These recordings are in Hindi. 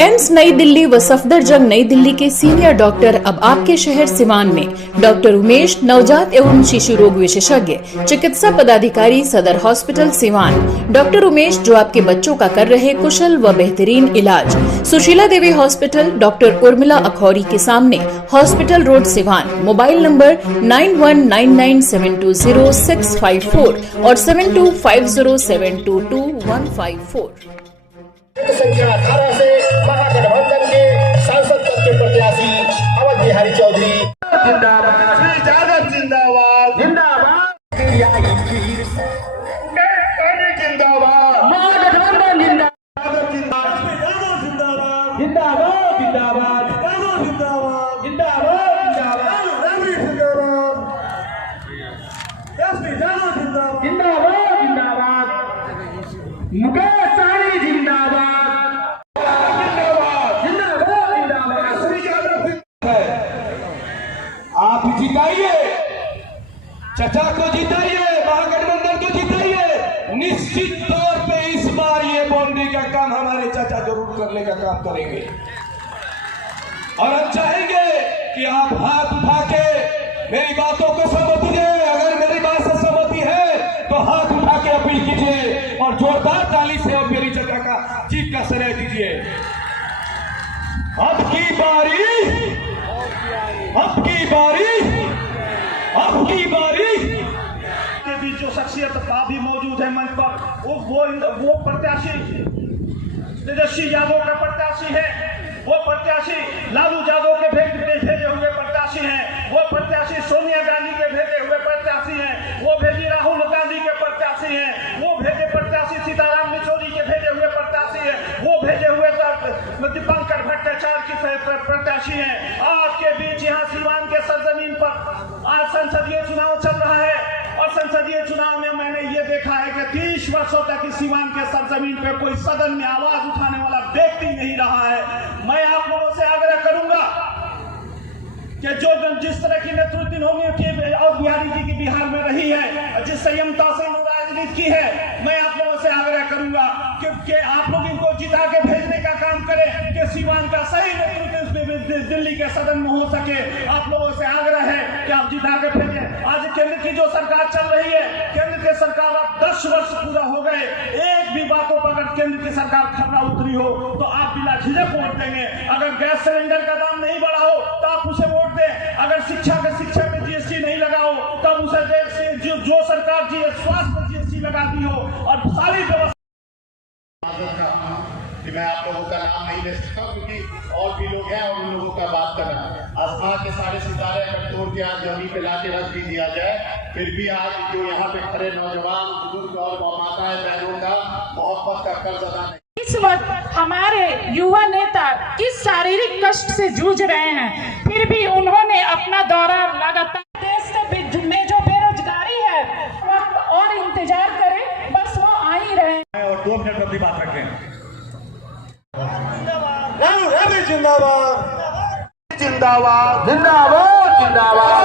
एम्स नई दिल्ली व सफदरजंग नई दिल्ली के सीनियर डॉक्टर अब आपके शहर सिवान में। डॉक्टर उमेश, नवजात एवं शिशु रोग विशेषज्ञ, चिकित्सा पदाधिकारी, सदर हॉस्पिटल सिवान। डॉक्टर उमेश जो आपके बच्चों का कर रहे कुशल व बेहतरीन इलाज। सुशीला देवी हॉस्पिटल, डॉक्टर उर्मिला अखौरी के सामने, hospital road Siwan. Mobile number 9199720654 और 7250722154। संख्या 18 से महागठबंधन के सांसद पद के प्रत्याशी अवध बिहारी चौधरी जिंदाबाद, श्री यादव जिंदाबाद, जिंदाबाद, जिंदाबाद, महागठबंधन जिंदाबाद, जिंदाबाद, जिंदाबाद, जिंदाबाद, जिंदाबाद, जिंदाबाद, जिंदाबाद, जिंदाबाद, मुकेश साहनी जिंदाबाद, जिंदाबाद, जिंदाबाद, श्री यादव आप जिताइए, चचा को जिताइए, महागठबंधन को जिताइए। निश्चित तौर पे इस बार ये बाउंड्री का काम हमारे चाचा जरूर करने का काम करेंगे और हम चाहेंगे कि आप हाथ उठा के मेरी बातों को सहमति दें। अगर मेरी बात से सहमति है तो हाथ उठा के अपील कीजिए और जोरदार ताली से अब मेरी चाचा का जीत का श्रेय दीजिए। अब की बारी, अब की बारी, अब की बारी के बीच जो शख्सियत भी मौजूद है मंच पर, वो प्रत्याशी तेजस्वी यादव का प्रत्याशी है, वो प्रत्याशी लालू यादव के भेजे हुए प्रत्याशी हैं, वो प्रत्याशी सोनिया गांधी के भेजे हुए प्रत्याशी हैं, वो भेजी राहुल गांधी के प्रत्याशी हैं, वो भेजे प्रत्याशी सीताराम येचुरी के भेजे हुए प्रत्याशी हैं, वो भेजे हुए दीपंकर भट्टाचार्य की प्रत्याशी हैं। आपके बीच यहाँ सीवान के सरजमीन पर आज संसदीय चुनाव चल रहा है और संसदीय चुनाव में मैंने ये देखा है कि 30 वर्षों तक इस सीवान के सरजमीन पे कोई सदन में आवाज उठाने वाला व्यक्ति नहीं रहा है। मैं आप लोगों से आग्रह करूंगा कि जो जिस तरह की नेतृत्व होगी और बिहारी जी की बिहार में रही है, जिस संयमता से राजनीति की है, मैं आप लोगों से आग्रह करूंगा कि आप लोग इनको जिता के भेजने का काम करें कि सीवान का सही नेतृत्व दिल्ली के सदन में हो सके। आप लोगों से आग्रह है कि आप जिता के भेजें। आज केंद्र की जो सरकार चल रही है, केंद्र की सरकार अब 10 वर्ष पूरा हो गए, एक भी बातों पर अगर केंद्र की सरकार खतरा उतरी हो तो आप बिना झिझक वोट देंगे। अगर गैस सिलेंडर का दाम नहीं बढ़ा हो तो आप उसे वोट दें। अगर शिक्षा में जीएसटी नहीं लगा हो तब उसे जो सरकार स्वास्थ्य पर जीएसटी लगा दी हो और सारी व्यवस्था। मैं आप लोगों का नाम नहीं ले सकता क्योंकि और भी लोग हैं और उन लोगों का बात करना है। आसमान के सारे सितारे अगर तोड़ के आज जमीन पे लाके रख भी दिया जाए, फिर भी आज जो यहाँ पे खड़े नौजवान, बुजुर्ग और माताएं बहनों का मोहब्बत का कर्ज अदा नहीं। इस वक्त हमारे युवा नेता किस शारीरिक कष्ट से जूझ रहे हैं, फिर भी उन्होंने अपना दौरा लगातार। देश में जो बेरोजगारी है वक्त और इंतजार करें, बस वो आ ही रहे और 2 मिनट अपनी बात रखें। जिंदाबाद, जिंदाबाद, जिंदाबाद, जिंदाबाद।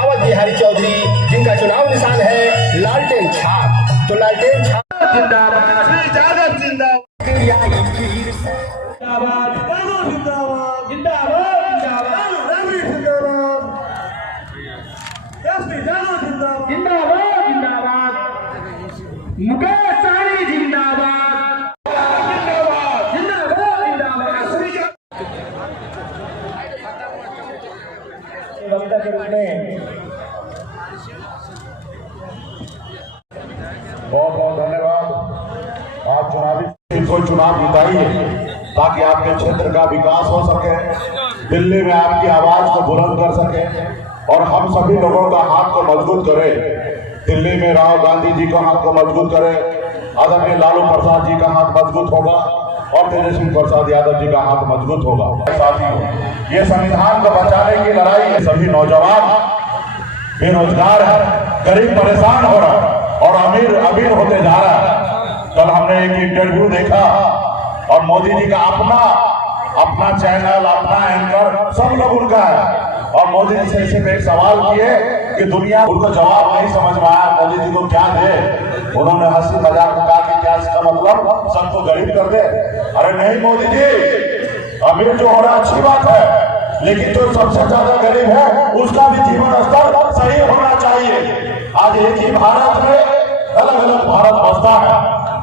अवध बिहारी चौधरी जिनका चुनाव निशान है लालटेन छाप, तो लालटेन छाप जिंदाबाद, श्री यादव जिंदाबाद, जिंदाबाद, जिंदाबाद, जिंदाबाद, जिंदाबाद, जिंदाबाद, जिंदाबाद, मुकेश साहनी जिंदाबाद, जिंदाबाद, जिंदाबाद, जिंदाबाद, श्री कविता के रूप में बहुत बहुत धन्यवाद। आप चुनाव जिताइए ताकि आपके क्षेत्र का विकास हो सके, दिल्ली में आपकी आवाज को बुलंद कर सके और हम सभी लोगों का हाथ को मजबूत करें। दिल्ली में राहुल गांधी जी का हाथ को मजबूत करें, आदरणीय लालू प्रसाद जी का हाथ मजबूत होगा और तेजस्वी प्रसाद यादव जी का हाथ मजबूत होगा। साथियों, ये संविधान को बचाने की लड़ाई है। सभी नौजवान बेरोजगार है, गरीब परेशान हो रहा और अमीर होते जा रहा है। कल हमने एक इंटरव्यू देखा और मोदी जी का अपना चैनल, अपना एंकर, सब लोग उनका है। और मोदी जी से सिर्फ एक सवाल किए कि दुनिया उनको जवाब नहीं समझ में आया मोदी जी को क्या दे। उन्होंने हंसी मजाक में कहा कि क्या इसका मतलब सबको गरीब कर दे। अरे नहीं मोदी जी, अमीर जो हो रहा अच्छी बात है, लेकिन जो सबसे ज्यादा गरीब है उसका भी जीवन स्तर सही होना चाहिए। आज एक ही भारत में अलग अलग भारत बसता है।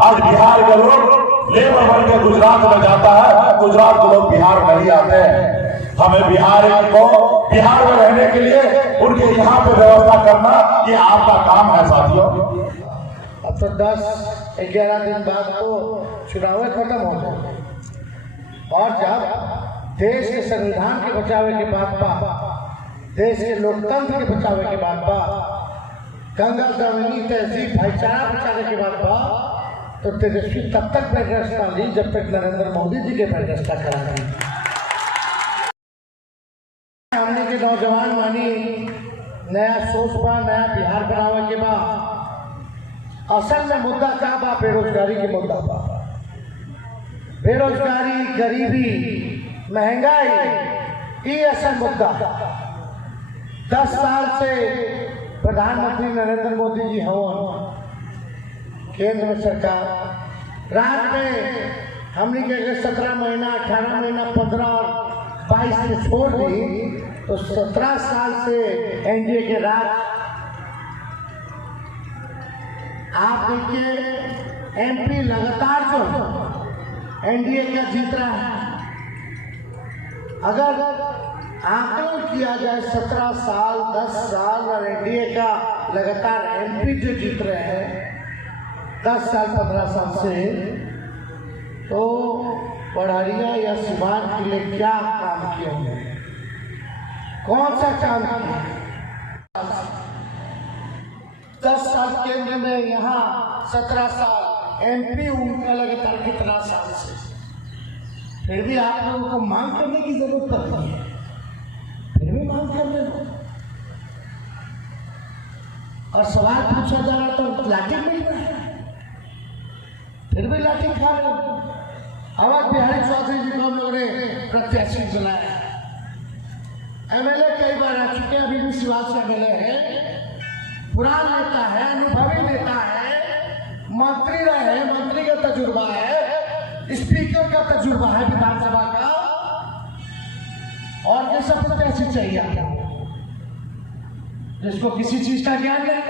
आज बिहार के लोग लेबर बन के गुजरात में जाता है, गुजरात के लोग बिहार नहीं आते हैं। हमें बिहार को बिहार में रहने के लिए उनके यहाँ पे व्यवस्था करना ये आपका काम है साथियों। अब तो 10-11 दिन बाद तो चुनाव खत्म हो जाए और जब देश के संविधान के बचावे के बाद देश के लोकतंत्र के बचावे के बाद गंगा जमीनी तहजीब भाईचारा बचाने के बाद तो तेजस्वी तब तक व्यवस्था ली जब तक नरेंद्र मोदी जी के व्यवस्था करा दी। हमने के नौजवान मानी नया सोच बा, नया बिहार बनावे के बाद असल में मुद्दा क्या बा? बेरोजगारी के मुद्दा बा। बेरोजगारी, गरीबी, महंगाई ये असल मुद्दा। 10 साल से प्रधानमंत्री नरेंद्र मोदी जी हवन केंद्र में सरकार, रात में हमने के अगर 17 महीना, 18 महीना, 15 और 22 से छोड़ दी तो 17 साल से एनडीए के राज। आप देखिए एमपी लगातार जो एनडीए का जीत रहा है। अगर आकलन किया जाए 17 साल, 10 साल और एनडीए का लगातार एमपी जो जीत रहे हैं 10 साल 15 साल से, तो पढ़ारिया या सीवान के लिए क्या काम किया है? कौन सा काम किया? 10 साल केंद्र में, यहाँ 17 साल एमपी उनका लगातार कितना साल से। फिर भी आप लोगों को मांग करने की जरूरत पड़ती है, फिर भी मांग करने दो। और सवाल पूछा जा रहा तो लाठी मिल रहा है, फिर भी लाठी खा रहे हो। अवध बिहारी चौधरी जी को हम लोगों ने प्रत्याशी बनाया। एमएलए कई बार आ चुके हैं, अभी भी शिवाज से एमएलए है, पुरान नेता है, अनुभवी नेता है, मंत्री रहे, मंत्री का तजुर्बा है, स्पीकर का तजुर्बा है विधानसभा का। और ये सब प्रत्याशी चाहिए जिसको किसी चीज का ज्ञान नहीं,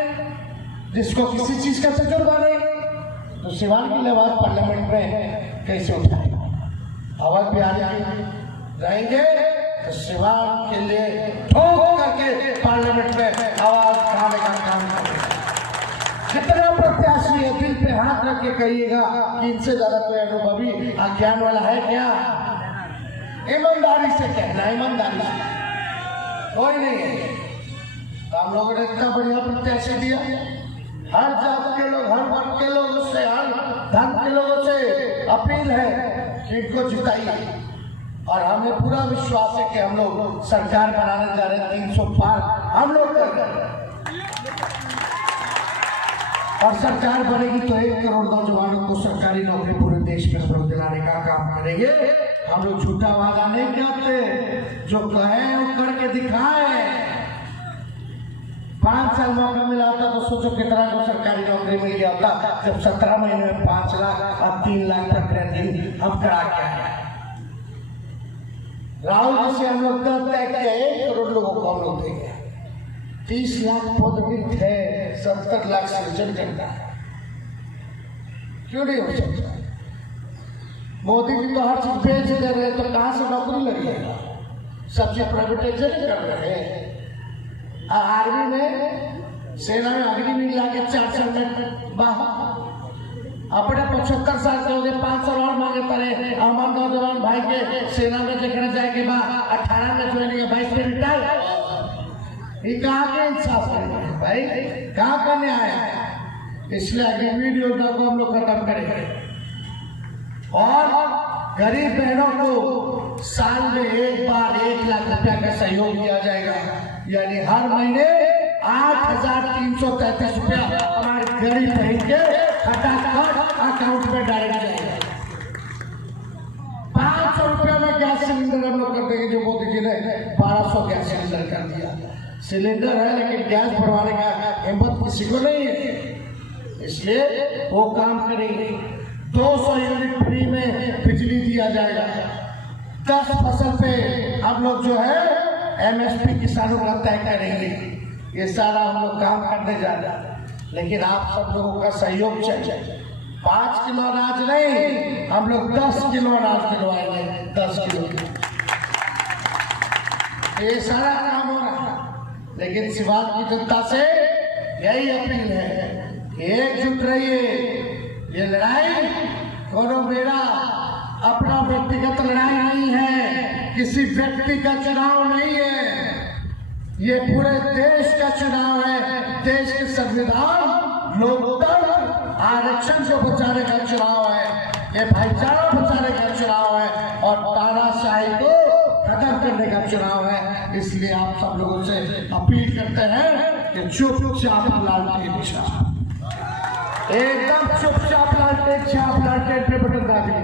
जिसको किसी चीज का तजुर्बा नहीं, तो सिवान की आवाज पार्लियामेंट में कैसे उठाएगा? अवध बिहारी रहेंगे तो सिवान के लिए ठोक करके पार्लियामेंट में आवाज उठाने का काम करेगा। कितना प्रत्याशी है, दिल पे हाथ रख के कहिएगा कि इनसे ज्यादा कोई अनुभवी ज्ञान वाला है क्या? ईमानदारी से कहना, ईमानदारी से कोई नहीं है। तो हम लोगों ने इतना बढ़िया प्रत्याशी दिया, हर जात के लोग, हर वर्ग के लोगों से, हर धर्म के लोगों से अपील है कि इनको जिताइए। और हमें पूरा विश्वास है कि हम लोग सरकार बनाने जा रहे हैं, 300 पार हम लोग कर रहे हैं। और सरकार बनेगी तो 1 करोड़ नौजवानों को सरकारी नौकरी पूरे देश में हम लोग दिलाने का काम करेंगे। हम लोग झूठा वादा नहीं करते, जो कहें वो करके दिखाएं। 5 साल मौका मिला होता तो सोचो कितना को सरकारी नौकरी मिल गया होता, जब 17 महीने में 5 लाख अब 3 लाख प्रक्रिया हम करा के आए। राहुल जी से हम लोग तय किया 1 करोड़ लोगों को हम लोग देंगे। 30 लाख पद भी थे, 70 लाख सृजन करता है, क्यों नहीं हो सकता? मोदी जी तो हर चीज बेच दे रहे हैं, तो कहां से नौकरी लगेगा? सबसे प्राइवेटाइजेशन कर रहे हैं। आर्मी में, सेना में अग्निवीर लाके 4 साल में बाहर, अपने 75 साल के हो गए, 5 साल और मांगे पड़े। हमारे नौजवान भाई के सेना में देखने जाए के बाद 18 में ज्वाइनिंग, 22 में रिटायर। ये कहाँ के इंसाफ है भाई, कहाँ का न्याय है? इसलिए अग्निवीर योजना को हम लोग खत्म करेंगे और गरीब बहनों को साल में एक बार 1 लाख रुपया का सहयोग दिया जाएगा। यानी हर महीने 8,333 रुपया हमारे गरीब बहन के खटाखट अकाउंट में डाला जाएगा। 500 रुपया में गैस सिलेंडर हम लोग कर देंगे, जो मोदी जी ने 1200 गैस सिलेंडर कर दिया। सिलेंडर है लेकिन गैस भरवाने का हिम्मत किसी को नहीं है, इसलिए वो काम करेंगे। 200 यूनिट फ्री में बिजली दिया जाएगा। 10 फसल पे हम लोग जो है एमएसपी किसानों का तय करेंगे। ये सारा हम लोग काम करने जा रहे हैं, लेकिन आप सब लोगों का सहयोग चाहिए। 5 किलो अनाज नहीं, हम लोग 10 किलो अनाज दिलवाएंगे, 10 किलो। ये सारा काम हो रहा है, लेकिन सिवान की जनता से यही अपील है कि एकजुट रहिए। ये लड़ाई कोनो मेरा अपना व्यक्तिगत लड़ाई नहीं है, किसी व्यक्ति का चुनाव नहीं है, ये पूरे देश का चुनाव है। देश के संविधान, लोकतंत्र, आरक्षण को बचाने का चुनाव है, ये भाईचारा बचाने का चुनाव है और तानाशाही को खत्म करने का चुनाव है। इसलिए आप सब लोगों से अपील करते हैं कि चुपचाप लालटेन छाप, एकदम चुपचाप लालटेन छाप, लालटेन पे बटन दाबिए।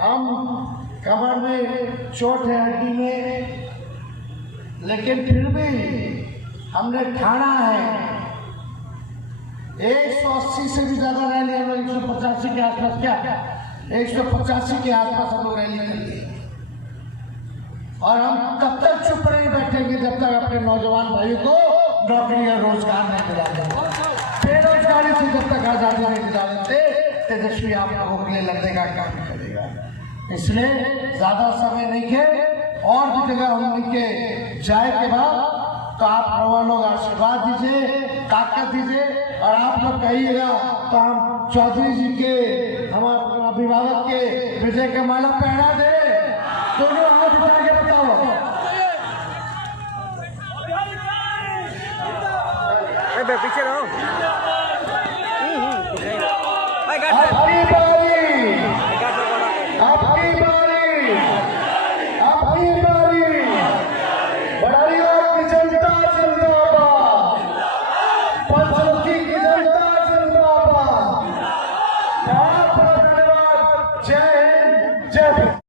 हम कमर में चोट है, हड्डी में, लेकिन फिर भी हमने ठाना है। 180 से भी ज्यादा रैली हम लोग 185 के आसपास, क्या 185 के आसपास हम लोग रैली कर ली। और हम तब तक चुप नहीं बैठेंगे जब तक अपने नौजवान भाइयों को नौकरी या रोजगार नहीं दिला देंगे। बेरोजगारी से जब तक आजादी नहीं दिला देते, तेजस्वी आप लोगों के लिए लड़ने का काम करेगा। इसलिए ज्यादा समय नहीं है, और भी जगह हम के जाए के बाद तो आप लोग आशीर्वाद दीजिए, ताकत दीजिए, और आप लोग कहिएगा तो हम चौधरी जी के, हमारे अभिभावक के विजय का माला पहना दे। दोनों हाथ उठा के बताओ, पीछे रहो। आपकी बारी, आपकी बारी, आपकी बारी। बड़ाईवाल की जनता जिंदाबाद, पंचमुखी की जनता जिंदाबाद। बहुत बहुत धन्यवाद। जय हिंद, जय भारत।